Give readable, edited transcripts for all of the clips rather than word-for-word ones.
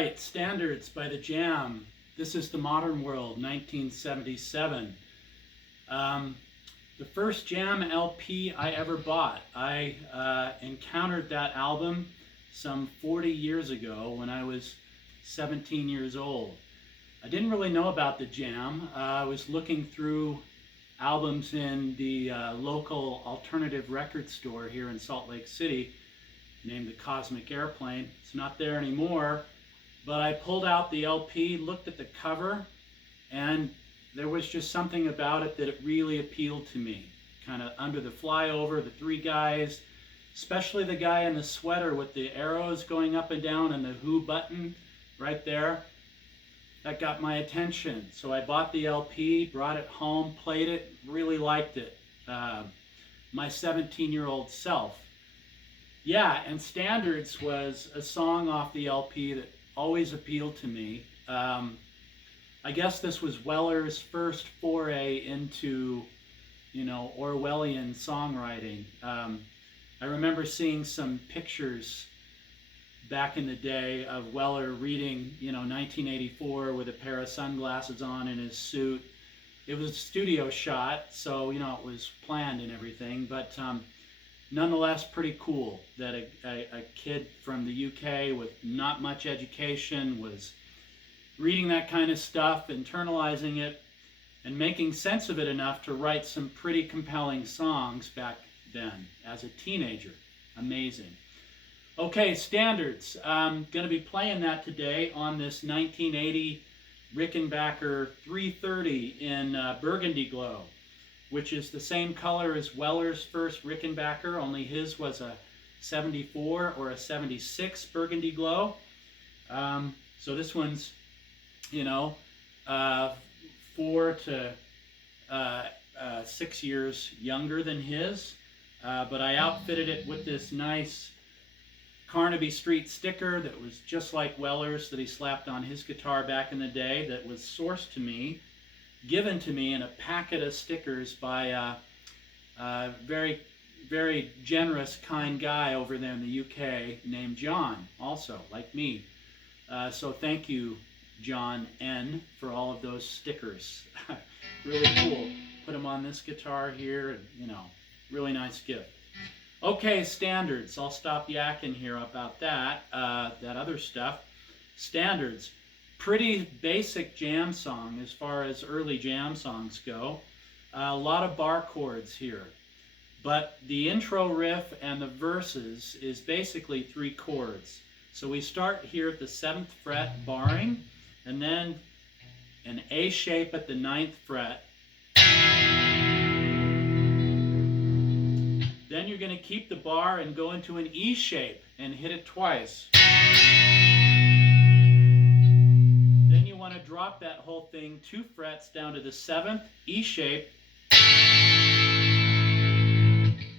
right, Standards by the Jam. This is the Modern World, 1977. The first Jam LP I ever bought. I encountered that album some 40 years ago when I was 17 years old. I didn't really know about the Jam. I was looking through albums in the local alternative record store here in Salt Lake City, named the Cosmic Airplane. It's not there anymore, but I pulled out the LP, looked at the cover, and there was just something about it that it really appealed to me. Kind of under the flyover, the three guys, especially the guy in the sweater with the arrows going up and down and the Who button right there. That got my attention. So I bought the LP, brought it home, played it, really liked it. My 17-year-old self. Yeah, and Standards was a song off the LP that always appealed to me. I guess this was Weller's first foray into, Orwellian songwriting. I remember seeing some pictures back in the day of Weller reading, 1984 with a pair of sunglasses on in his suit. It was a studio shot, so, it was planned and everything, but nonetheless pretty cool that a kid from the UK with not much education was reading that kind of stuff, internalizing it, and making sense of it enough to write some pretty compelling songs back then as a teenager. Amazing. Okay, Standards. I'm going to be playing that today on this 1980 Rickenbacker 330 in Burgundyglow, which is the same color as Weller's first Rickenbacker, only his was a 74 or a 76 Burgundyglow. So this one's, 4 to 6 years younger than his. But I outfitted it with this nice Carnaby Street sticker that was just like Weller's that he slapped on his guitar back in the day, that was sourced to me, given to me in a packet of stickers by a very, very generous, kind guy over there in the UK named John, also, like me. So thank you, John N., for all of those stickers. Really cool. Put them on this guitar here, and, really nice gift. Okay, Standards. I'll stop yakking here about that other stuff. Standards. Pretty basic jam song as far as early jam songs go. A lot of bar chords here. But the intro riff and the verses is basically 3 chords. So we start here at the 7th fret barring, and then an A shape at the 9th fret. Then you're going to keep the bar and go into an E shape and hit it twice. Then you want to drop that whole thing 2 frets down to the 7th, E shape,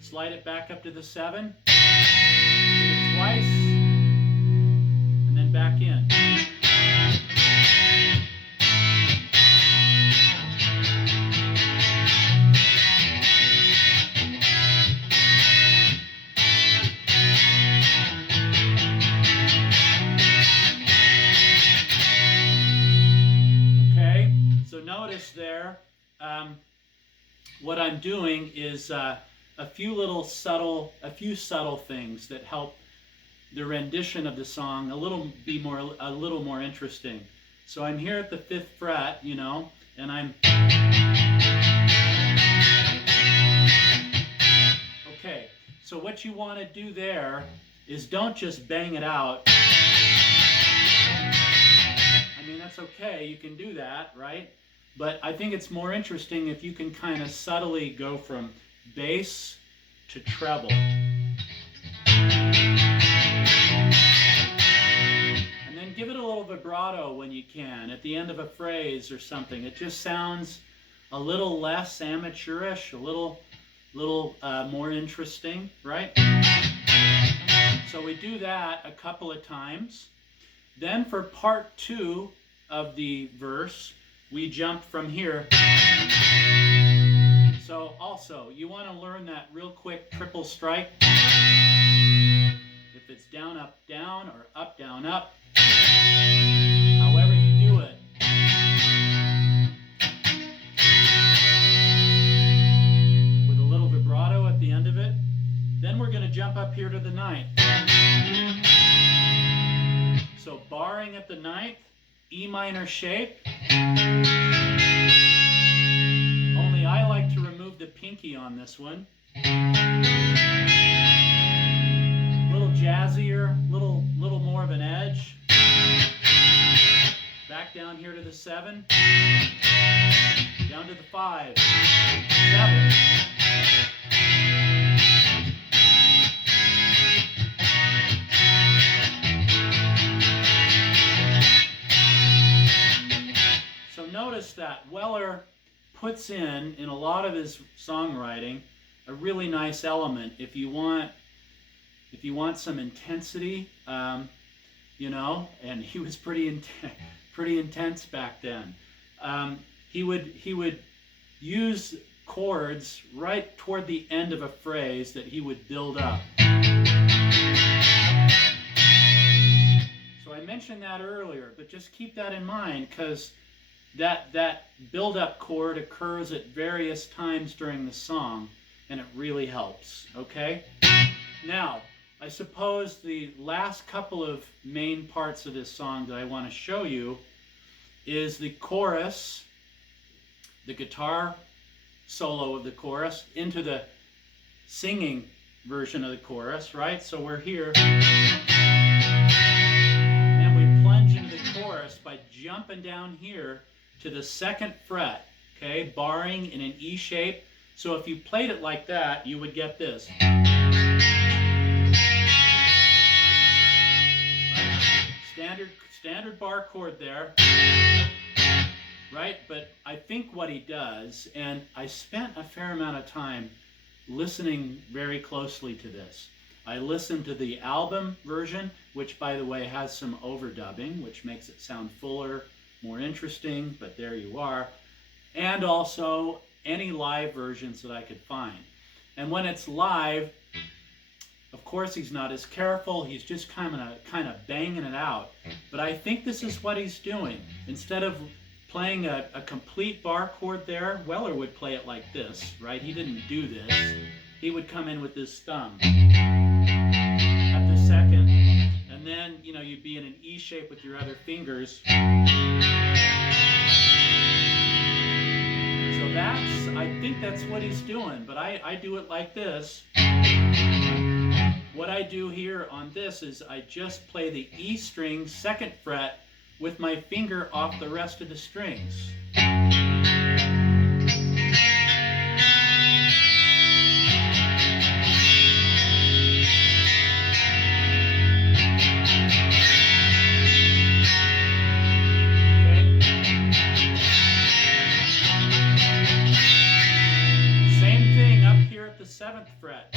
slide it back up to the 7, hit it twice, and then back in. Okay, so notice there, what I'm doing is a few subtle things that help the rendition of the song a little more interesting. So I'm here at the 5th fret, you know, and I'm okay. So what you want to do there is don't just bang it out. I mean, that's okay, you can do that, right? But I think it's more interesting if you can kind of subtly go from bass to treble. And then give it a little vibrato when you can, at the end of a phrase or something. It just sounds a little less amateurish, a little more interesting, right? So we do that a couple of times. Then for part 2 of the verse, we jump from here. So also, you want to learn that real quick triple strike. If it's down, up, or up, down, up. However you do it. With a little vibrato at the end of it. Then we're going to jump up here to the 9th. So barring at the 9th, E minor shape. Only I like to remove the pinky on this one. A little jazzier, little more of an edge. Back down here to the 7. Down to the 5. 7. So notice that Weller puts in a lot of his songwriting a really nice element. If you want some intensity, you know, and he was pretty intense back then. He would use chords right toward the end of a phrase that he would build up. So I mentioned that earlier, but just keep that in mind, because that build-up chord occurs at various times during the song, and it really helps, okay? Now, I suppose the last couple of main parts of this song that I want to show you is the chorus, the guitar solo of the chorus, into the singing version of the chorus, right? So we're here, and we plunge into the chorus by jumping down here to the 2nd fret, okay, barring in an E shape. So if you played it like that, you would get this. Right? Standard bar chord there, right? But I think what he does, and I spent a fair amount of time listening very closely to this. I listened to the album version, which by the way has some overdubbing, which makes it sound fuller, more interesting, but there you are. And also any live versions that I could find. And when it's live, of course he's not as careful, he's just kind of banging it out. But I think this is what he's doing. Instead of playing a complete bar chord there, Weller would play it like this, right? He didn't do this. He would come in with his thumb at the 2nd, and then, you know, you'd be in an E shape with your other fingers. I think that's what he's doing, but I do it like this. What I do here on this is I just play the E string 2nd fret with my finger off the rest of the strings. Okay? 7th fret.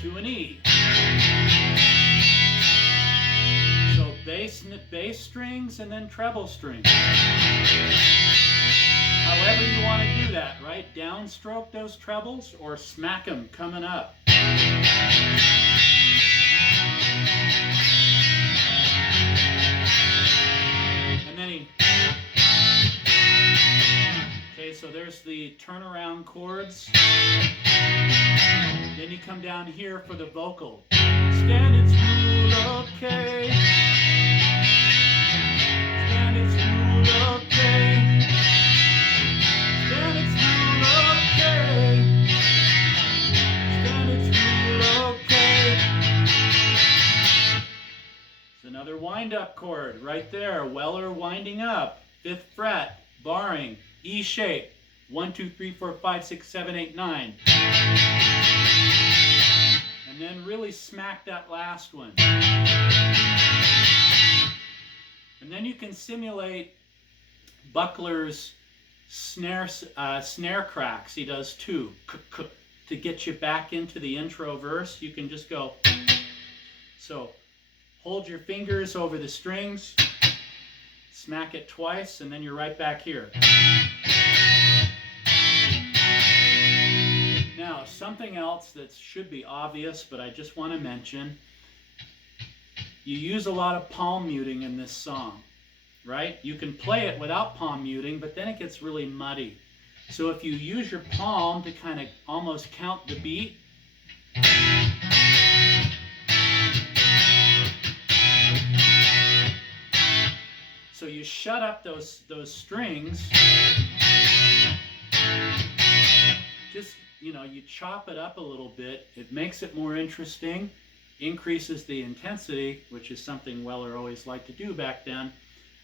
To an E. So bass strings and then treble strings. However you want to do that, right? Downstroke those trebles or smack them coming up. And then okay, so there's the turnaround chords. Then you come down here for the vocal. Stand its rule, okay. Stand its rule, okay. Stand its rule, okay. Stand its rule, okay. It's another wind-up chord right there. Weller winding up. 5th fret, barring, E shape. 1, 2, 3, 4, 5, 6, 7, 8, 9. And then really smack that last one. And then you can simulate Buckler's snare cracks. He does 2. To get you back into the intro verse, you can just go. So hold your fingers over the strings, smack it twice, and then you're right back here. Now, something else that should be obvious, but I just want to mention, you use a lot of palm muting in this song, right? You can play it without palm muting, but then it gets really muddy. So if you use your palm to kind of almost count the beat, so you shut up those strings, just, you know, you chop it up a little bit. It makes it more interesting, increases the intensity, which is something Weller always liked to do back then.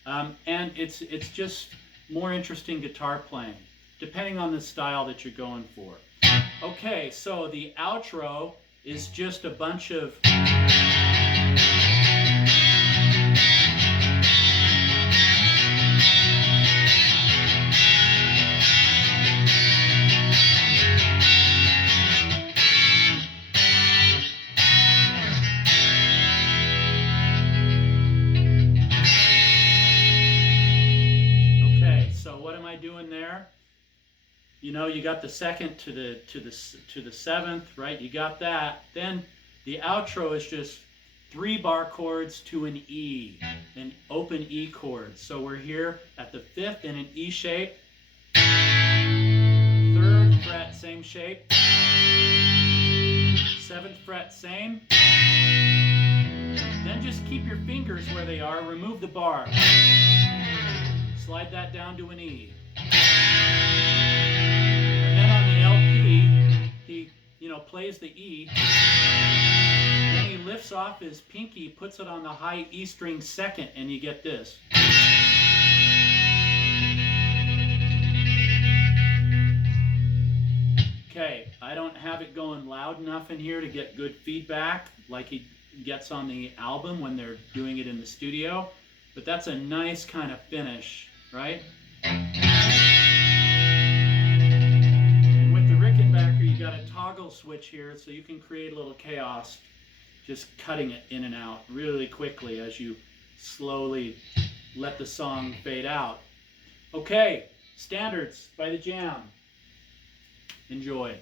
And it's just more interesting guitar playing, depending on the style that you're going for. Okay, so the outro is just a bunch of doing there. You know, you got the 2nd to the 7th, right? You got that. Then the outro is just 3 bar chords to an E, an open E chord. So we're here at the 5th in an E shape. 3rd fret, same shape. 7th fret, same. Then just keep your fingers where they are. Remove the bar. Slide that down to an E. And then on the LP, he, you know, plays the E. Then he lifts off his pinky, puts it on the high E string 2nd, and you get this. Okay, I don't have it going loud enough in here to get good feedback like he gets on the album when they're doing it in the studio, but that's a nice kind of finish, right? And with the Rickenbacker, you got a toggle switch here, so you can create a little chaos, just cutting it in and out really quickly as you slowly let the song fade out. Okay, Standards by The Jam. Enjoy.